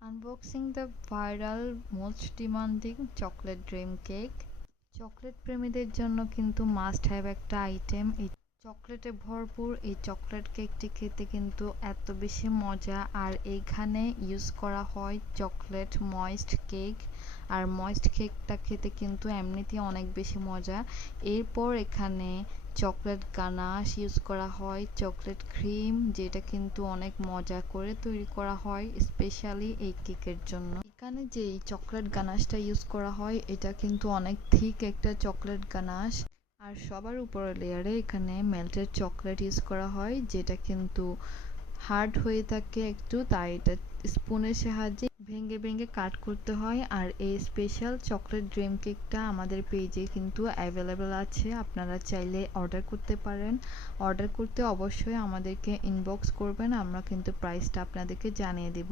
Unboxing the viral most demanding chocolate dream cake. Chocolate প্রেমীদের জন্য কিন্তু মাস্ট হ্যাভ একটা আইটেম। এই চকলেটে ভরপুর এই চকলেট কেকটি খেতে কিন্তু এত বেশি মজা, আর এইখানে ইউজ করা হয় চকলেট ময়েস্ট কেক। আর ময়েস্ট কেকটা খেতে কিন্তু এমনিতেই অনেক বেশি মজা। এরপর এখানে চকলেট গানাশ ইউজ করা হয়, চকলেট ক্রিম, যেটা কিন্তু অনেক মজা করে তৈরি করা হয় স্পেশালি এই কেকের জন্য। এখানে যে চকলেট গানাশটা ইউজ করা হয় এটা কিন্তু অনেক থিক একটা চকলেট গানাশ। আর সবার উপরের লেয়ারে এখানে মেল্টেড চকলেট ইউজ করা হয়, যেটা কিন্তু হার্ড হয়ে থাকে একটু, তাই এটা স্পুনের সাহায্যে ভেঙে ভেঙে কাট করতে হয়। আর এই স্পেশাল চকলেট ড্রিম কেকটা আমাদের পেজে কিন্তু অ্যাভেলেবেল আছে, আপনারা চাইলে অর্ডার করতে পারেন। অর্ডার করতে অবশ্যই আমাদেরকে ইনবক্স করবেন, আমরা কিন্তু প্রাইসটা আপনাদেরকে জানিয়ে দেব।